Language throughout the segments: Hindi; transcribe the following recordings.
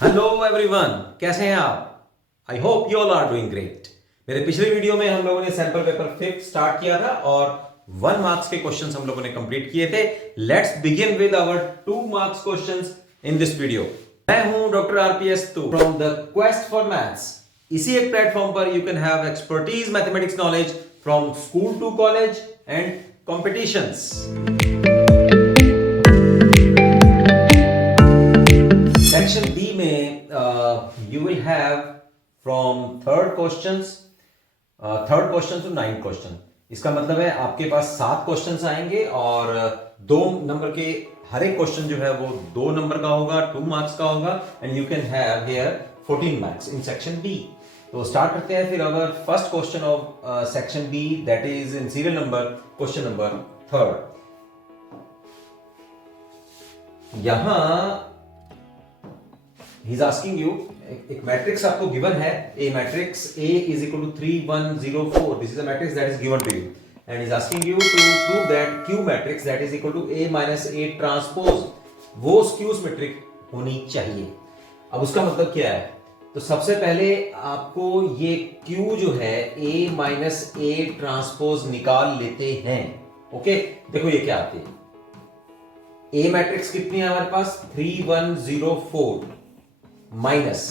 हेलो एवरीवन, कैसे हैं आप? I hope you all are doing great. मेरे पिछले वीडियो में हम लोगों ने सैंपल पेपर 5 स्टार्ट किया था और 1 मार्क्स के क्वेश्चंस हम लोगों ने कंप्लीट किए थे। Let's begin with our 2 marks questions in this video. मैं हूं डॉक्टर आरपीएस तू from the quest for maths. इसी एक प्लेटफॉर्म पर you can have expertise mathematics knowledge from school to college and competitions. Section B में you will have from third question to 9th question. इसका मतलब है आपके पास 7 क्वेश्चंस आएंगे और 2 नंबर के हर एक क्वेश्चन जो है वो 2 नंबर का होगा, 2 मार्क्स का होगा and you can have here 14 marks in section B. तो स्टार्ट करते हैं फिर our first question of section B, that is in serial number question number 3। यहां He's asking you एक मैट्रिक्स आपको गिवन है, a matrix A is equal to 3 1 0 4. This is a matrix that is given to you and he's asking you to prove that Q matrix that is equal to A minus A transpose वो स्क्यू सिमेट्रिक होनी चाहिए। अब उसका मतलब क्या है? तो सबसे पहले आपको ये Q जो है A minus A ट्रांसपोज निकाल लेते हैं। ओके, देखो ये क्या आती है। A मैट्रिक्स कितनी है हमारे पास? 3 1 0 4 माइनस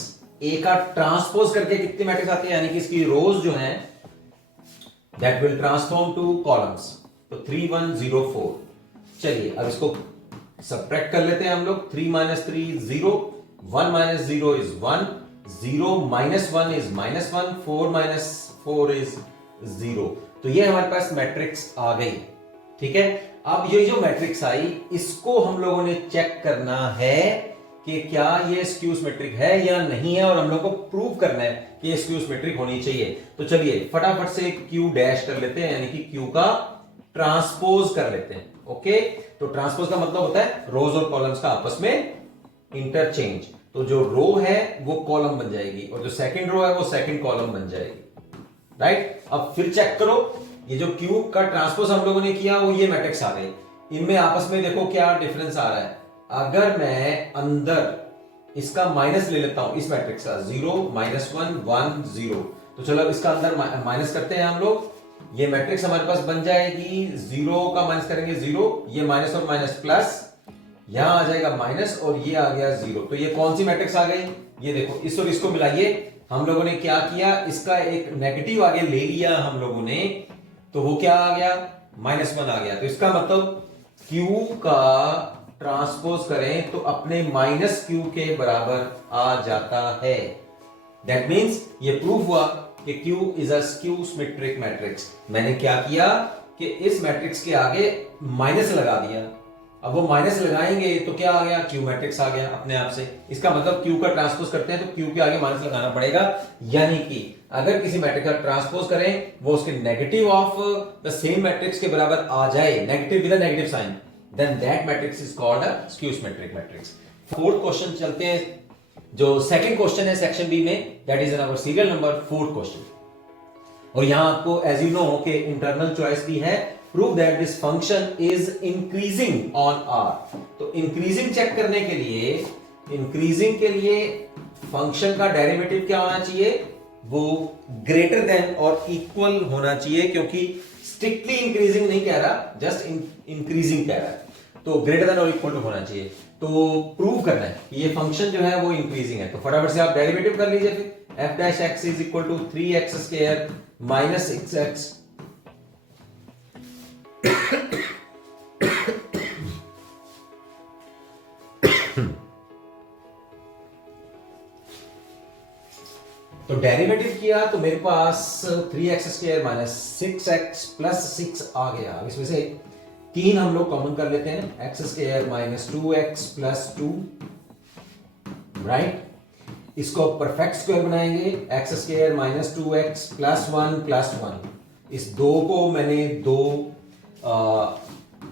ए का ट्रांसपोज करके कितनी मैट्रिक्स आती है, यानी कि इसकी रोज जो हैं that will transform two columns. तो 3 1 0 4। चलिए अब इसको सब्ट्रैक्ट कर लेते हैं हम लोग। 3 minus 3 0, 1 minus 0 is 1, 0 minus 1 is -1, 4 minus 4 is 0। तो ये हमारे पास मैट्रिक्स आ गई। ठीक है, अब ये जो मैट्रिक्स आई इसको हम लोगों ने चेक करना है कि क्या ये स्क्यू सिमेट्रिक है या नहीं है और हम लोग को प्रूव करना है कि ये स्क्यू सिमेट्रिक होनी चाहिए। तो चलिए फटाफट से Q डैश कर लेते हैं, यानी कि Q का ट्रांसपोज कर लेते हैं। ओके, तो ट्रांसपोज का मतलब होता है रोज और कॉलम्स का आपस में इंटरचेंज। तो जो रो है वो कॉलम बन जाएगी और जो सेकंड रो है वो सेकंड कॉलम बन जाएगी। राइट, अब फिर चेक करो, ये जो Q का ट्रांसपोज हम लोगों ने किया वो ये मैट्रिक्स आ गई। इनमें आपस में देखो क्या डिफरेंस आ रहा है। अगर मैं अंदर इसका माइनस ले लेता हूं, इस मैट्रिक्स का 0 -1 1 0, तो चलो इसका अंदर माइनस करते हैं हम लोग। ये मैट्रिक्स हमारे पास बन जाएगी 0 का माइनस करेंगे 0, ये माइनस और माइनस प्लस, यहां आ जाएगा माइनस और ये आ गया 0। तो ये कौन सी मैट्रिक्स आ गई? ये देखो, इस और इसको मिलाइए। हम लोगों ने क्या किया, इसका एक नेगेटिव आगे ले लिया हम लोगों ने, तो वो क्या आ गया? -1 आ गया। तो इसका मतलब Q का ट्रांसपोज करें तो अपने -Q के बराबर आ जाता है। दैट मींस ये प्रूफ हुआ कि Q is a skew symmetric matrix. मैंने क्या किया कि इस मैट्रिक्स के आगे माइनस लगा दिया। अब वो माइनस लगाएंगे तो क्या आ गया? Q मैट्रिक्स आ गया अपने आप से। इसका मतलब Q का ट्रांसपोज करते हैं तो Q के आगे माइनस लगाना पड़ेगा, यानी कि अगर किसी मैट्रिक्स का ट्रांसपोज करें वो उसके negative of the same matrix के बराबर आ जाए, negative with a negative sign, then that matrix is called a skew symmetric matrix। Fourth question चलते हैं, जो सेकंड क्वेश्चन है सेक्शन बी में, that is in our serial number 4 question. और यहां आपको एज यू नो कि इंटरनल चॉइस भी है, prove that this function is increasing on R. तो इंक्रीजिंग चेक करने के लिए फंक्शन का डेरिवेटिव क्या होना चाहिए? वो ग्रेटर देन और इक्वल होना चाहिए, क्योंकि स्ट्रिक्टली इंक्रीजिंग नहीं कह रहा, जस्ट इंक्रीजिंग कह रहा है। तो ग्रेटर देन और इक्वल टू होना चाहिए। तो प्रूव करना है कि ये फंक्शन जो है वो इंक्रीजिंग है। तो फटाफट से आप डेरिवेटिव कर लीजिए फिर। f dash x is equal to 3x square minus 6x तो डेरिवेटिव किया तो मेरे पास 3x square minus 6x plus 6 आ गया। इसमें से 3 हम लोग कॉमन कर लेते हैं, x square minus 2x plus 2। Right, इसको परफेक्ट स्क्वायर बनाएंगे, x square minus 2x plus 1। इस 2 को मैंने 2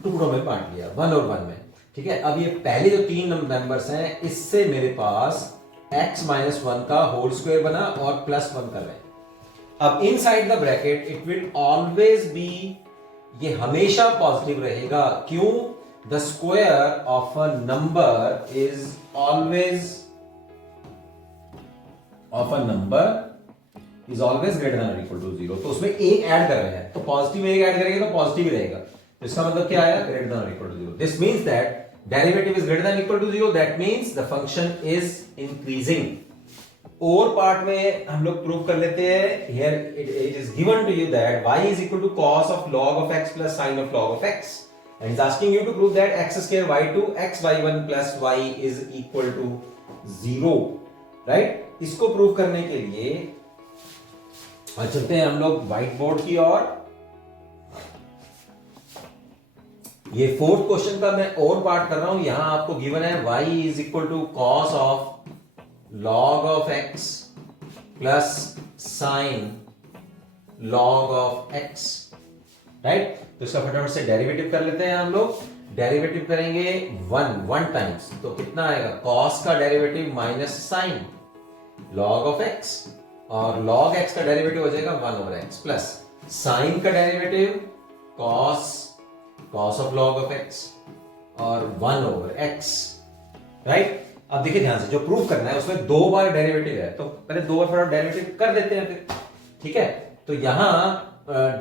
टुकड़ों में बांट लिया, 1 और 1 में। ठीक है, अब ये पहले जो 3 नंबर्स हैं इससे मेरे पास x माइनस 1 का होल स्क्वायर बना और प्लस 1 कर रहे हैं। अब inside the bracket it will always be, ये हमेशा पॉजिटिव रहेगा। क्यों? The square of a number is always of a number is always greater than और इक्वल टू 0, तो उसमें एक ऐड कर रहे हैं, तो पॉजिटिव एक ऐड करेंगे तो पॉजिटिव ही रहेगा, तो इसका मतलब क्या आया, ग्रेटर देन और equal to 0. This means that derivative is greater than equal to 0, that means the function is increasing. और पार्ट में हम लोग प्रूव कर लेते हैं. Here it is given to you that y is equal to cos of log of x plus sin of log of x, and is asking you to prove that x square y2 x y1 plus y is equal to 0, right. इसको प्रूव करने के लिए चलते हैं हम लोग व्हाइट बोर्ड की ओर. ये फोर्थ क्वेश्चन का मैं और पार्ट कर रहा हूं. यहां आपको गिवन है y is equal to cos of log of x plus sin log of x, right. तो इसका फटाफट से डेरिवेटिव कर लेते हैं हम लोग. डेरिवेटिव करेंगे 1 टाइम्स, तो कितना आएगा, cos का derivative minus sin log of x, और log x का डेरिवेटिव हो जाएगा 1 ओवर x प्लस sin का derivative cos of log of x और 1 ओवर x, राइट. अब देखिए ध्यान से, जो प्रूव करना है उसमें 2 बार डेरिवेटिव है, तो पहले 2 बार थोड़ा डेरिवेटिव कर देते हैं फिर, ठीक है. तो यहां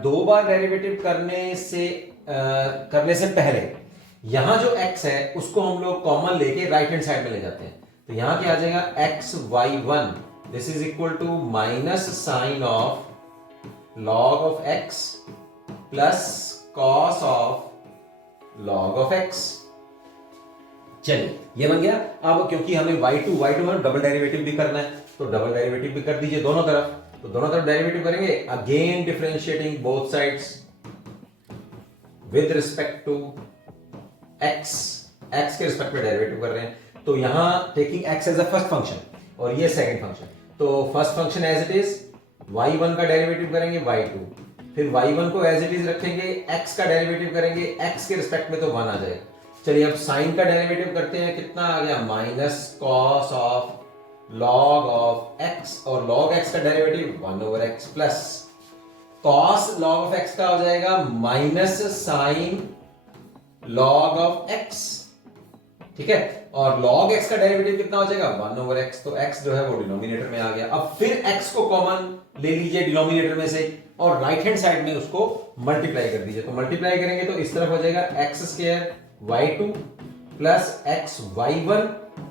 2 बार डेरिवेटिव करने से पहले यहां जो x है उसको हम लोग कॉमन लेके राइट हैंड साइड में ले जाते हैं. तो यहां क्या आ जाएगा, x y1 this is equal to minus sine of log of x plus cos of log of x. चलिए ये बन गया. अब क्योंकि हमें y2 में डबल डेरिवेटिव भी करना है, तो डबल डेरिवेटिव भी कर दीजिए दोनों तरफ. तो दोनों तरफ डेरिवेटिव करेंगे, again differentiating both sides with respect to x के रिस्पेक्ट में डेरिवेटिव कर रहे हैं. तो यहां taking x as a first function और ये सेकंड फंक्शन. तो first function as it is, y1 का डेरिवेटिव करेंगे y2, फिर y1 को एज इट इज रखेंगे, x का डेरिवेटिव करेंगे x के रिस्पेक्ट में, तो 1 आ जाएगा. चलिए अब साइन का डेरिवेटिव करते हैं, कितना आ गया, minus cos of log of x, और log x का derivative 1 over x plus cos log of x का हो जाएगा minus sine log of x, ठीक है. और log x का डेरिवेटिव कितना हो जाएगा, 1 ओवर x, तो x जो है वो डिनोमिनेटर में आ गया. अब फिर x को कॉमन ले लीजिए डिनोमिनेटर में से और राइट हैंड साइड में उसको मल्टीप्लाई कर दीजिए. तो मल्टीप्लाई करेंगे तो इस तरफ हो जाएगा x square y2 plus x y1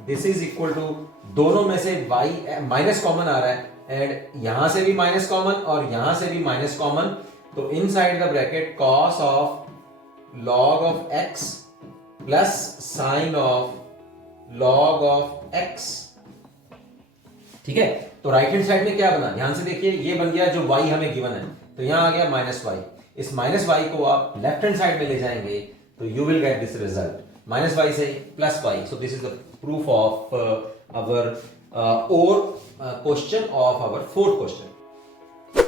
this is equal to, दोनों में से y माइनस कॉमन आ रहा है, एंड यहां से भी माइनस कॉमन और यहां से भी माइनस कॉमन, तो inside the bracket cos of log of x plus sin of log of x, ठीक है. तो राइट हैंड साइड में क्या बना, ध्यान से देखिए, ये बन गया जो y हमें गिवन है, तो यहां आ गया माइनस y. इस माइनस y को आप लेफ्ट हैंड साइड में ले जाएंगे तो you will get this result, minus y से plus y. So this is the proof of our और question of our fourth question.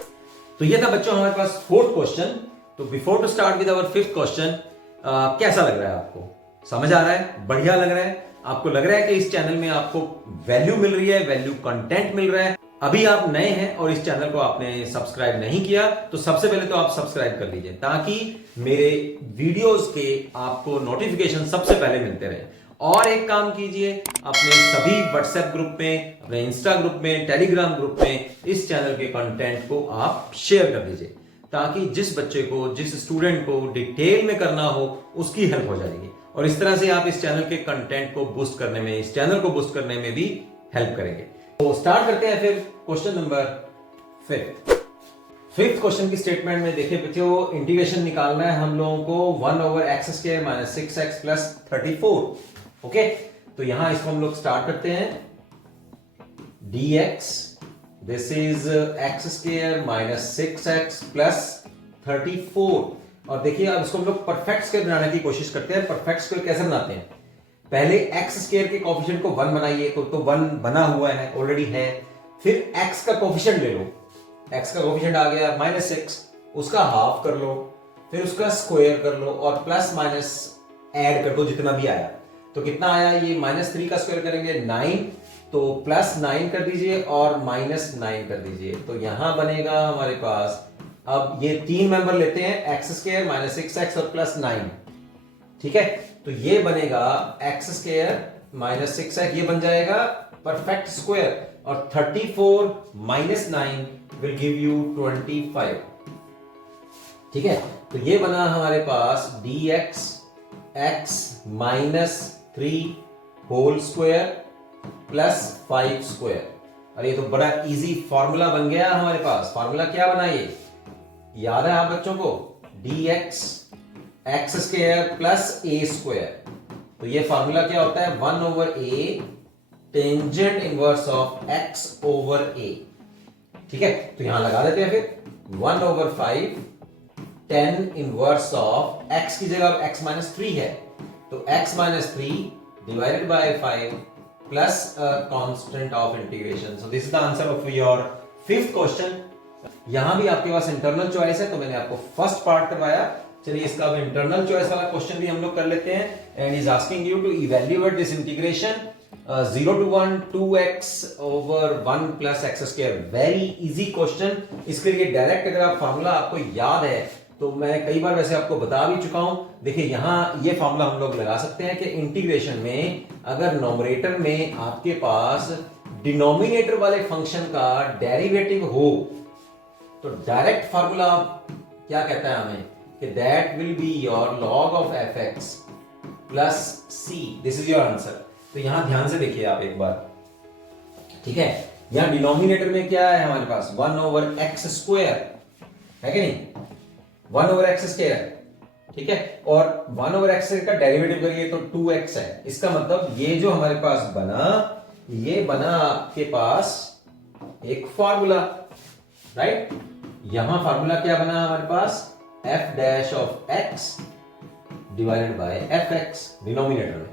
तो ये था बच्चों हमारे पास फोर्थ क्वेश्चन. तो before to start with our fifth question, कैसा लग रहा है आपको, समझ आ रहा है, बढ़िया लग रहा है, आपको लग रहा है कि इस चैनल में आपको वैल्यू मिल रही है, वैल्यू कंटेंट मिल रहा है. अभी आप नए हैं और इस चैनल को आपने सब्सक्राइब नहीं किया, तो सबसे पहले तो आप सब्सक्राइब कर लीजिए ताकि मेरे वीडियोस के आपको नोटिफिकेशन सबसे पहले मिलते रहे. और एक काम कीजिए, अपने सभी व्हाट्सएप ग्रुप में, अपने इंस्टा ग्रुप में, टेलीग्राम ग्रुप में इस चैनल के कंटेंट को आप शेयर कर दीजिए ताकि जिस बच्चे को, जिस स्टूडेंट को डिटेल में करना हो उसकी हेल्प हो जाएगी. और इस तरह से आप इस चैनल के कंटेंट को बूस्ट करने में, इस चैनल को बूस्ट करने में भी हेल्प करेंगे. तो स्टार्ट करते हैं फिर क्वेश्चन नंबर फिफ्थ क्वेश्चन की स्टेटमेंट में देखिए बच्चों, इंटीग्रेशन निकालना है हम लोगों को 1 over x square minus 6x plus 34. Okay, तो यहां इसको हम लोग स्टार्ट करते हैं. dx this is x square minus 6x plus 34. और देखिए अब इसको हम लोग परफेक्ट स्क्वायर बनाने की कोशिश करते हैं. परफेक्ट स्क्वायर कैसे बनाते हैं, पहले x स्क्वायर के कोफिशिएंट को 1 बनाइए, तो 1 बना हुआ है, ऑलरेडी है. फिर x का कोफिशिएंट ले लो, x का कोफिशिएंट आ गया -6, उसका हाफ कर लो, फिर उसका स्क्वायर कर लो और प्लस माइनस ऐड कर दो जितना भी आया. तो कितना आया, ये -3 का स्क्वायर करेंगे 9, तो +9 कर दीजिए और -9 कर दीजिए. तो यहां बनेगा हमारे पास, अब ये 3 मेंबर लेते हैं, x स्क्वायर माइनस 6x और +9, ठीक है. तो ये बनेगा x स्क्वायर माइनस 6x, ये बन जाएगा परफेक्ट स्क्वायर. और 34 माइनस 9 विल गिव यू 25। ठीक है, तो ये बना हमारे पास dx x माइनस 3 होल स्क्वायर प्लस 5 स्क्वायर। और ये तो बड़ा इजी फॉर्मूला बन गया हमारे पास। फॉर्मूला क्या बना ये, याद है आप बच्चों को, dx x square plus a square. तो ये फॉर्मूला क्या होता है, 1 over a tangent inverse of x over a। ठीक है, तो यहां लगा देते हैं फिर 1 ओवर 5 10 इनवर्स ऑफ x की जगह x माइनस 3 है, तो x माइनस 3 divided by 5 plus constant of integration. So this is the answer of your fifth question. यहां भी आपके पास इंटरनल चॉइस है, तो मैंने आपको फर्स्ट पार्ट करवाया। चलिए इसका अब इंटरनल चॉइस वाला क्वेश्चन भी हम लोग कर लेते हैं। And is asking you to evaluate this integration 0 to 1 2x over 1 plus x square। Very easy question. इसके लिए डायरेक्ट अगर आप फार्मूला आपको याद है, तो मैं कई बार वैसे आपको बता भी चुका हूं। देखिए यहां ये फार्मूला हम लोग लगा सकते हैं कि इंटीग्रेशन में अगर नोमरेटर में आपके पास डिनोमिनेटर वाले फंक्शन का डेरिवेटिव हो, तो डायरेक्ट फार्मूला क्या कहता है हमें कि that will be your log of fx plus c। This is your answer. तो यहां ध्यान से देखिए आप एक बार, ठीक है। यहां डिनोमिनेटर में क्या है हमारे पास, 1 ओवर एक्स स्क्वायर है कि नहीं, 1 ओवर एक्स स्क्वायर। ठीक है, और 1 ओवर एक्स का डेरिवेटिव करिए तो 2x है। इसका मतलब ये जो हमारे पास बना, ये बना आपके पास एक फार्मूला, राइट। यहां फार्मूला क्या बना हमारे पास, f dash of x divided by fx denominator में,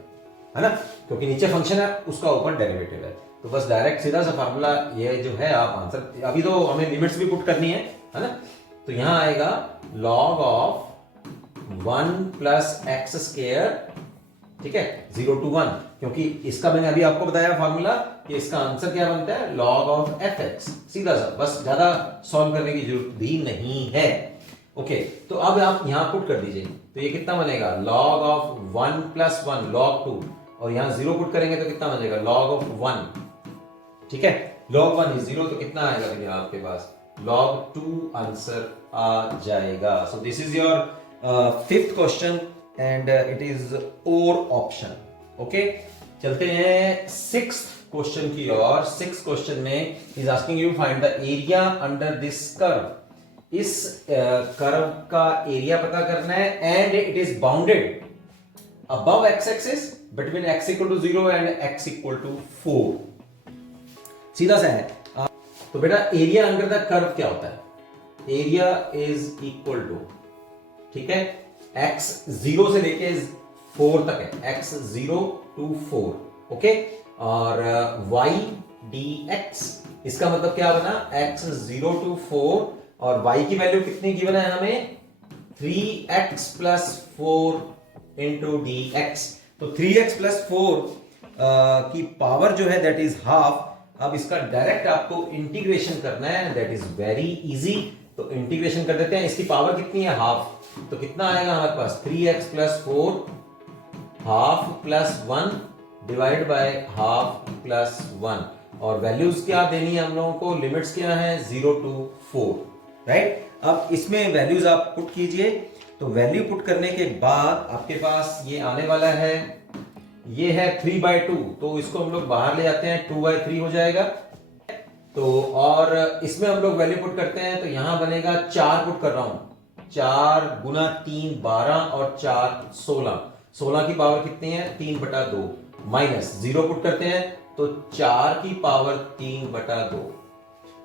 है ना, क्योंकि नीचे फंक्शन है उसका ऊपर डेरिवेटिव है। तो बस डायरेक्ट सीधा सा फार्मूला ये जो है आप आंसर, अभी तो हमें लिमिट्स भी पुट करनी है ना। तो यहां आएगा log of 1 plus x square, ठीक है, 0 to 1, क्योंकि इसका मैंने अभी आपको बताया फार्मूला कि इसका आंसर क्या बनता है, log ऑफ fx। सीधा सा, बस ज्यादा सॉल्व करने की जरूरत भी नहीं है। ओके, तो अब आप यहां पुट कर दीजिए, तो ये कितना बनेगा, log ऑफ 1 प्लस 1 log 2, और यहां 0 पुट करेंगे तो कितना बनेगा, log ऑफ 1। ठीक है, log 1 is 0, तो कितना आएगा भैया आपके पास, log 2 आंसर आ जाएगा। So this is your fifth question and it is और ऑप्शन। ओके, चलते हैं सिक्स्थ क्वेश्चन की ओर। सिक्स्थ क्वेश्चन में is asking you find the area under this curve. इस कर्व का एरिया पता करना है and it is bounded above x axis between x equal to 0 and x equal to 4। सीधा सा है। तो बेटा एरिया अंडर द कर्व क्या होता है, एरिया इज इक्वल टू, ठीक है, x 0 से लेके 4 तक है, x 0 to 4। ओके, और y dx, इसका मतलब क्या बना, x 0 to 4 और y की वैल्यू कितनी गिवन है हमें, 3x प्लस 4 इंटू dx। तो 3x प्लस 4 की पावर जो है दैट इज हाफ। अब इसका डायरेक्ट आपको इंटीग्रेशन करना है, दैट इज वेरी इजी। तो इंटीग्रेशन कर देते हैं, इसकी पावर कितनी है, हाफ। तो कितना आएगा हमारे पास, 3x plus 4 half plus 1 divide by half plus 1। और वैल्यूज क्या देनी है हम लोगों को, लिमिट्स क्या है, 0 to 4, राइट। अब इसमें वैल्यूज आप पुट कीजिए। तो वैल्यू पुट करने के बाद आपके पास ये आने वाला है, ये है 3/2, तो इसको हम लोग बाहर ले जाते हैं, 2/3 हो जाएगा। तो और इसमें हम लोग वैल्यू पुट करते हैं, तो यहां बनेगा 4 पुट कर रहा हूं, 4 गुना 3 12 और 4 16। 16 की पावर कितनी है, 3/2 माइनस 0 पुट करते हैं, तो 4 की पावर 3/2।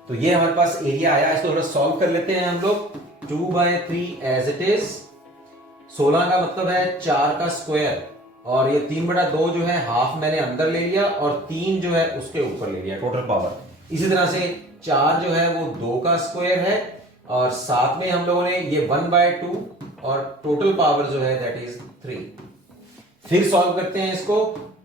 तो ये हमारे पास एरिया आया। इसको थोड़ा सॉल्व कर लेते हैं हम लोग। 2/3 एज इट इज, 16 का मतलब है 4 का स्क्वायर, और ये 3/2 जो है हाफ मैंने अंदर ले लिया और 3 जो है उसके ऊपर ले लिया, टोटल पावर। इसी तरह से 4 जो है वो 2 का स्क्वायर है, और साथ में हम लोगों ने ये 1/2 और टोटल पावर जो है दैट इज 3। फिर सॉल्व करते हैं इसको,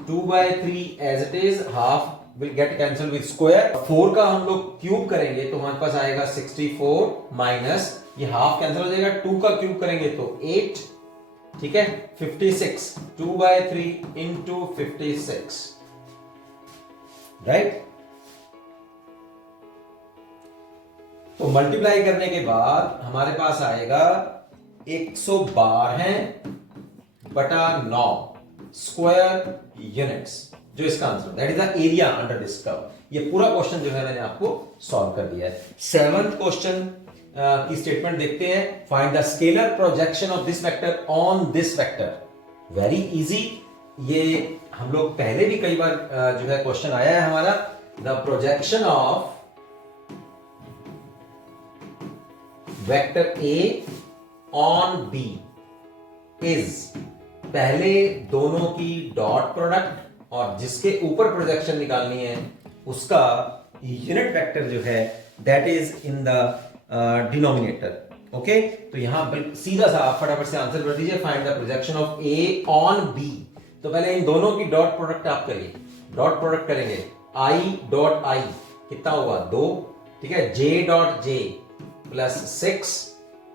2/3 as it is, half will get cancel with square. 4 का हम लोग क्यूब करेंगे तो हमारे पास आएगा 64 माइनस, ये हाफ कैंसिल हो जाएगा, 2 का क्यूब करेंगे तो 8, ठीक है, 56। 2/3 इंटू 56, राइट। तो मल्टीप्लाई करने के बाद हमारे पास आएगा 112 बटा 9 स्क्वायर यूनिट्स, जो इसका answer that is the area under this curve. ये पूरा क्वेश्चन जो है मैंने आपको सॉल्व कर दिया है। 7th क्वेश्चन की स्टेटमेंट देखते हैं। Find the scalar projection of this vector on this vector. Very easy, ये हम लोग पहले भी कई बार जो है क्वेश्चन आया है हमारा। The projection of vector a on b is, पहले दोनों की डॉट प्रोडक्ट और जिसके ऊपर प्रोजेक्शन निकालनी है उसका यूनिट वेक्टर जो है that is in the denominator. Okay, तो यहां सीधा सा आप फटाफट से आंसर कर दीजिए। Find the projection of a on b. तो पहले इन दोनों की डॉट प्रोडक्ट आप करिए। डॉट प्रोडक्ट करेंगे, आई डॉट आई कितना हुआ 2, ठीक है, जे डॉट जे प्लस 6,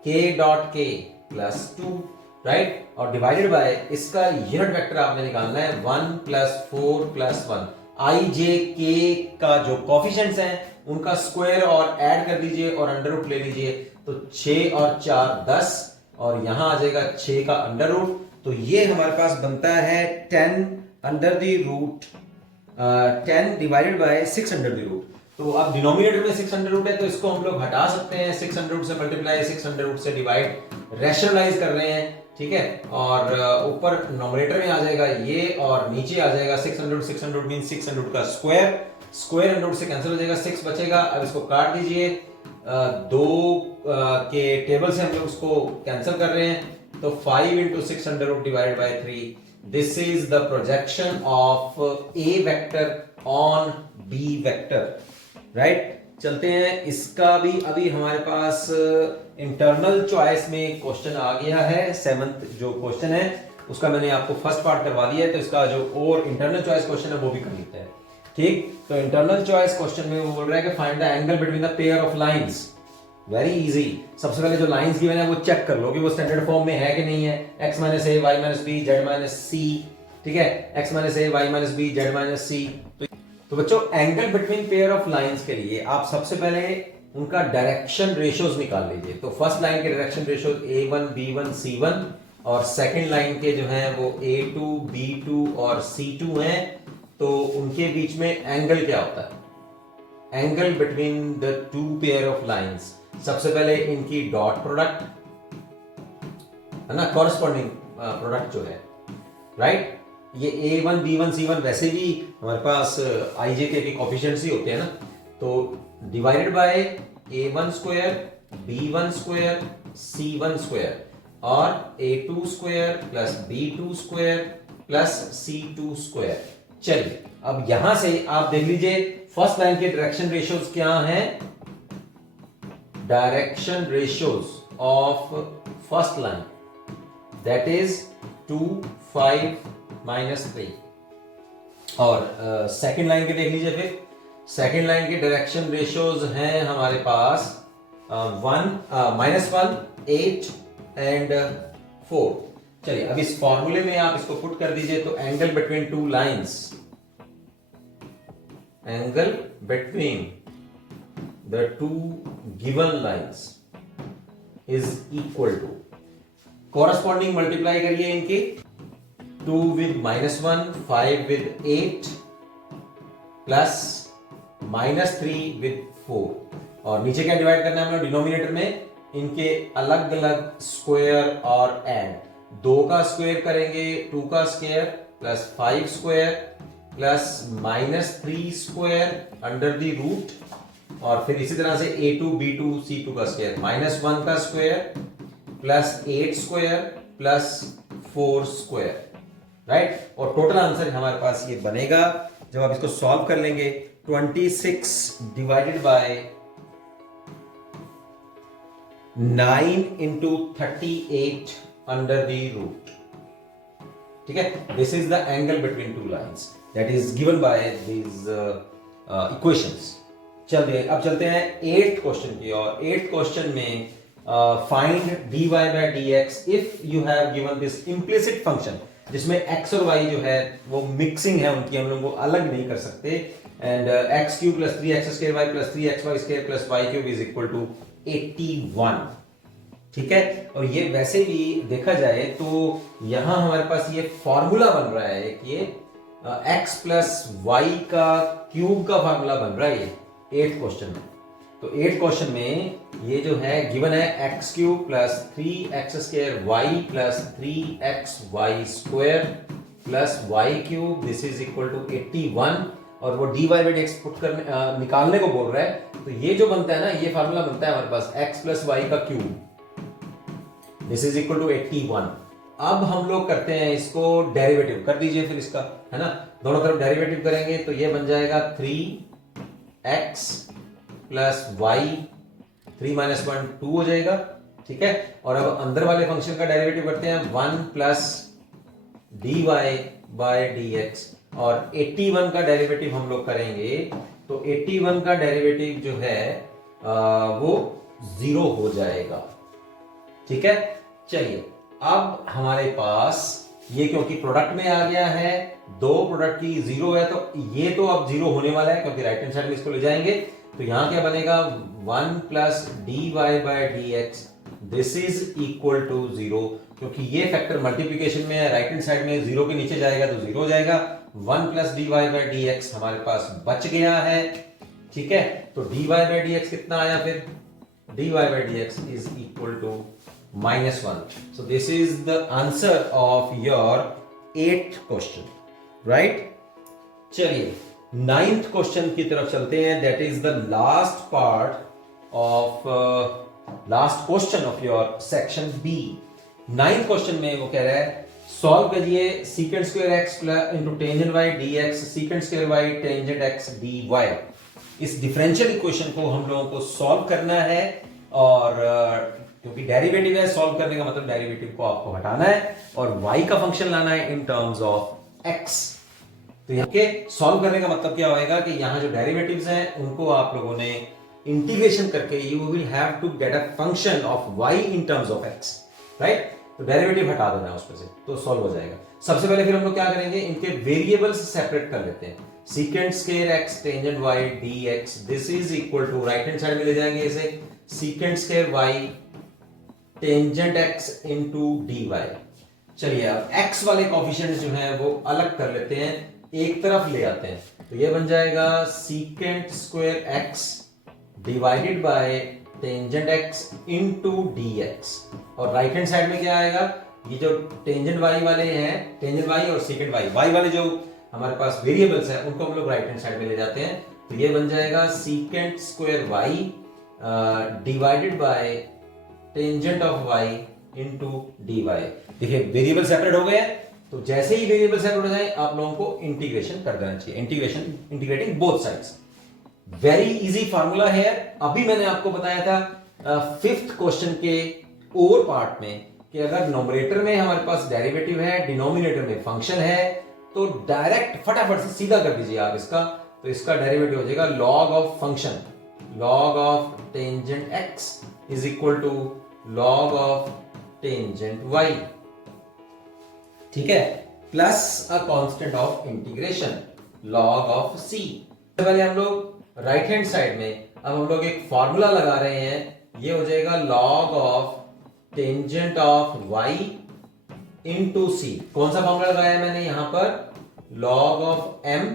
के डॉट के प्लस 2, राइट, और डिवाइडेड बाय इसका यूनिट वेक्टर आपने निकालना है 1 प्लस 4 प्लस 1। आई जे के का जो कोफिशिएंट्स हैं उनका स्क्वायर और ऐड कर दीजिए और अंडर रूट ले लीजिए। तो 6 और 4 10, और यहां आ जाएगा 6 का अंडर रूट। तो ये हमारे पास बनता है 10 under the root 10 divided by 6 under the root. तो अब डिनोमिनेटर में 6 अंडर रूट है तो इसको हम लोग हटा सकते हैं। 6 अंडर रूट से मल्टीप्लाई, 6 अंडर रूट से डिवाइड, रैशनलाइज कर रहे हैं, ठीक है। और ऊपर नोमिनेटर में आ जाएगा ये और नीचे आ जाएगा 600 मीन 600 का स्क्वायर। स्क्वायर अंडर रूट से कैंसिल हो जाएगा, 6 बचेगा। अब इसको काट दीजिए, 2 के टेबल से हम लोग उसको कैंसिल कर रहे हैं। तो 5 into 6 under root divided by 3, this is the projection of a vector on b vector, right. चलते हैं, इसका भी अभी हमारे पास इंटरनल चॉइस में क्वेश्चन आ गया है। 7th जो क्वेश्चन है उसका मैंने आपको फर्स्ट पार्ट करवा दिया है, तो इसका जो और इंटरनल चॉइस क्वेश्चन है वो भी कर लेते हैं, ठीक। तो इंटरनल चॉइस क्वेश्चन में वो बोल रहा है कि find the angle between the pair of lines. Very easy, सबसे पहले जो लाइंस गिवन है वो चेक कर लो कि वो स्टैंडर्ड फॉर्म में है कि नहीं है। x minus a y minus b z minus c, ठीक है, x minus a y minus b z minus c. तो बच्चों angle between pair of lines के लिए आप सबसे पहले उनका डायरेक्शन रेशियोज निकाल लीजिए। तो फर्स्ट लाइन के direction ratios a1 b1 c1 और सेकंड लाइन के जो हैं वो a2 b2 और c2 हैं। तो उनके बीच में एंगल क्या होता है? Angle between the to pair of lines, सबसे पहले इनकी डॉट प्रोडक्ट है ना, कॉरस्पॉन्डिंग प्रोडक्ट जो है, राइट। ये a1 b1 c1 वैसे भी हमारे पास ij के कोफिशिएंट्स ही होते हैं ना, तो divided by a1 square b1 square c1 square और a2 square plus b2 square plus c2 square. चलिए अब यहां से आप देख लीजिए फर्स्ट लाइन के डायरेक्शन रेशियोज क्या हैं। Direction ratios of first line that is 2 5 -3, और सेकंड लाइन के देख लीजिए। फिर सेकंड लाइन के डायरेक्शन रेशियोज हैं हमारे पास 1 8 एंड 4। चलिए अब इस फॉर्मूले में आप इसको पुट कर दीजिए। तो angle between two lines, angle between the two given lines is equal to, corresponding multiply करिए इनके, 2 with -1, 5 with 8 प्लस -3 with 4, और नीचे क्या डिवाइड करना है हमें डिनोमिनेटर में, इनके अलग अलग स्क्वायर और ऐड। 2 का स्क्वायर करेंगे 2 का square plus 5 square plus -3 square under the root, और फिर इसी तरह से a2 b2 c2 का स्क्वायर, -1 का square plus 8 square plus 4 square, right. और टोटल आंसर हमारे पास ये बनेगा जब आप इसको सॉल्व कर लेंगे 26 divided by 9 into 38 under the root, ठीक है। This is the angle between two lines that is given by these equations. चलिए अब चलते हैं 8th क्वेश्चन की और 8th क्वेश्चन में find dy by dx if you have given this implicit function, जिसमें x और y जो है वो मिक्सिंग है उनकी, हम लोग वो अलग नहीं कर सकते। And x cube plus 3x² plus 3xy² plus y cube is equal to 81। ठीक है, और ये वैसे भी देखा जाए तो यहां हमारे पास ये फॉर्मूला बन रहा है कि ये x प्लस वाई का क्यूब का फॉर्मूला बन रहा है ये 8th क्वेश्चन में। तो 8th क्वेश्चन में ये जो है गिवन है x cube plus 3x² y plus 3xy² plus y cube, this is equal to 81, और वो dy बाई dx पुट करने निकालने को बोल रहा है। तो ये जो बनता है ना, ये फार्मूला बनता है हमारे पास x प्लस वाई का cube, this is equal to 81। अब हम लोग करते हैं इसको डेरिवेटिव कर दीजिए फिर इसका, है ना, दोनों तरफ डेरिवेटिव करेंगे तो ये बन जाएगा 3x प्लस वाई, 3 माइनस 1 2 हो जाएगा। ठीक है, और अब अंदर वाले फंक्शन का डेरिवेटिव करते हैं 1 प्लस dy बाय dx, और 81 का डेरिवेटिव हम लोग करेंगे तो 81 का डेरिवेटिव जो है वो 0 हो जाएगा। ठीक है, चलिए अब हमारे पास ये क्योंकि प्रोडक्ट में आ गया है, दो प्रोडक्ट की 0 है, तो ये तो अब 0 होने वाला है क्योंकि राइट हैंड साइड में इसको ले जाएंगे। तो यहां क्या बनेगा 1 plus dy by dx, this is equal to 0, क्योंकि ये फैक्टर मल्टीप्लिकेशन में है, राइट हैंड साइड में 0 के नीचे जाएगा तो 0 हो जाएगा। 1 प्लस dy बाय dx हमारे पास बच गया है। ठीक है, तो dy बाय dx कितना आया फिर, dy by dx is equal to -1। So this is the answer of your 8th question, right? चलिए 9th question की तरफ चलते हैं, that is the last part of last question of your section B। 9th question में वो कह रहा है सॉल्व करिए secant square x into tangent y dx secant square y tangent x dy। इस डिफरेंशियल इक्वेशन को हम लोगों को सॉल्व करना है, और क्योंकि डेरिवेटिव है, सॉल्व करने का मतलब डेरिवेटिव को आपको हटाना है और y का फंक्शन लाना है इन टर्म्स ऑफ x। तो यहाँ के सॉल्व करने का मतलब क्या होएगा कि यहाँ जो डेरिवेटिव्स हैं उनको आप लोगों ने इंटीग्रेशन करके you will have to get a function of y in terms of x, right. तो डेरिवेटिव हटा देना है उसमें से, तो सॉल्व हो जाएगा। सबसे पहले फिर हम लोग क्या करेंगे, इनके वेरिएबल्स सेपरेट कर लेते हैं। secant square x tangent y dx, this is equal to, right hand side में ले जाएंगे इसे, secant square y tangent x into dy। चलिए अब x वाले कोफिशिएंट्स जो हैं वो अलग कर लेते हैं, एक तरफ ले आते हैं, तो ये बन जाएगा secant square x divided by tangent x into dx, और राइट हैंड साइड में क्या आएगा, ये जो टेंजेंट y वाले हैं, टेंजेंट y और secant y वाले जो हमारे पास वेरिएबल्स हैं उनको हम लोग राइट हैंड साइड में ले जाते हैं, तो ये बन जाएगा secant square y divided by tangent of y into dy। देखिए वेरिएबल सेपरेट हो गए हैं, तो जैसे ही वेरिएबल सेपरेट हो जाए आप लोगों को इंटीग्रेशन कर देना चाहिए, integrating both sides. Very easy formula है। अभी मैंने आपको बताया था 5th क्वेश्चन के ओवर पार्ट में कि अगर नोमरेटर में हमारे पास डेरिवेटिव है, डिनोमिनेटर में फंक्शन है, तो डायरेक्ट फटाफट से सीधा कर दीजिए आप इसका, तो इसका डेरिवेटिव हो जाएगा log of function, log of tangent x is equal to log of tangent y, ठीक है, plus a constant of integration log of c। सबसे पहले हम लोग राइट हैंड साइड में अब हम लोग एक फॉर्मूला लगा रहे हैं, ये हो जाएगा log of tangent of y into c। कौन सा फॉर्मूला लगाया है मैंने यहां पर, log of m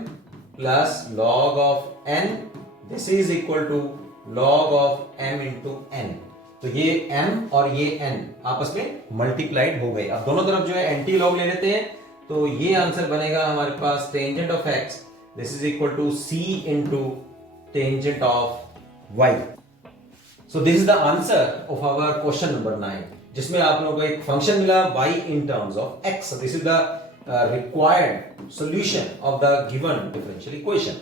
plus log of n, this is equal to log of m into n। तो ये m और ये n आपस में मल्टीप्लाइड हो गए। अब दोनों तरफ जो है एंटी लॉग ले लेते हैं, तो ये आंसर बनेगा हमारे पास tangent of x, this is equal to c into tangent of y। So this is the answer of our question number 9, जिसमें आप लोगों को एक फंक्शन मिला y in terms of x। This is the required solution of the given differential equation.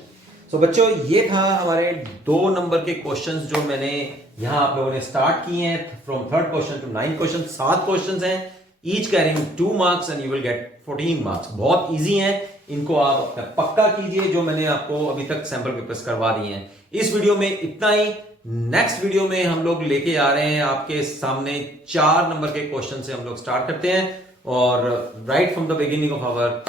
So बच्चों ये था हमारे 2 नंबर के क्वेश्चंस जो मैंने यहां आप लोगों ने स्टार्ट किए हैं, from 3rd question to 9th question. 7 questions हैं, each carrying 2 marks and you will get 14 marks. बहुत इजी हैं, इनको आप अपना पक्का कीजिए, जो मैंने आपको अभी तक सैंपल पेपर्स करवा दिए हैं। इस वीडियो में इतना ही। नेक्स्ट वीडियो में हम लोग लेके आ रहे हैं आपके सामने 4 नंबर के क्वेश्चन से हम लोग स्टार्ट करते हैं, और right from the beginning of our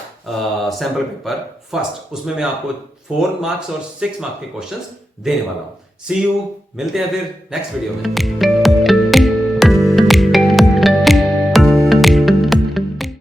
sample paper first, उसमें मैं आपको 4 मार्क्स और 6 मार्क्स के क्वेश्चंस देने वाला हूं। सी यू, मिलते हैं फिर नेक्स्ट वीडियो में।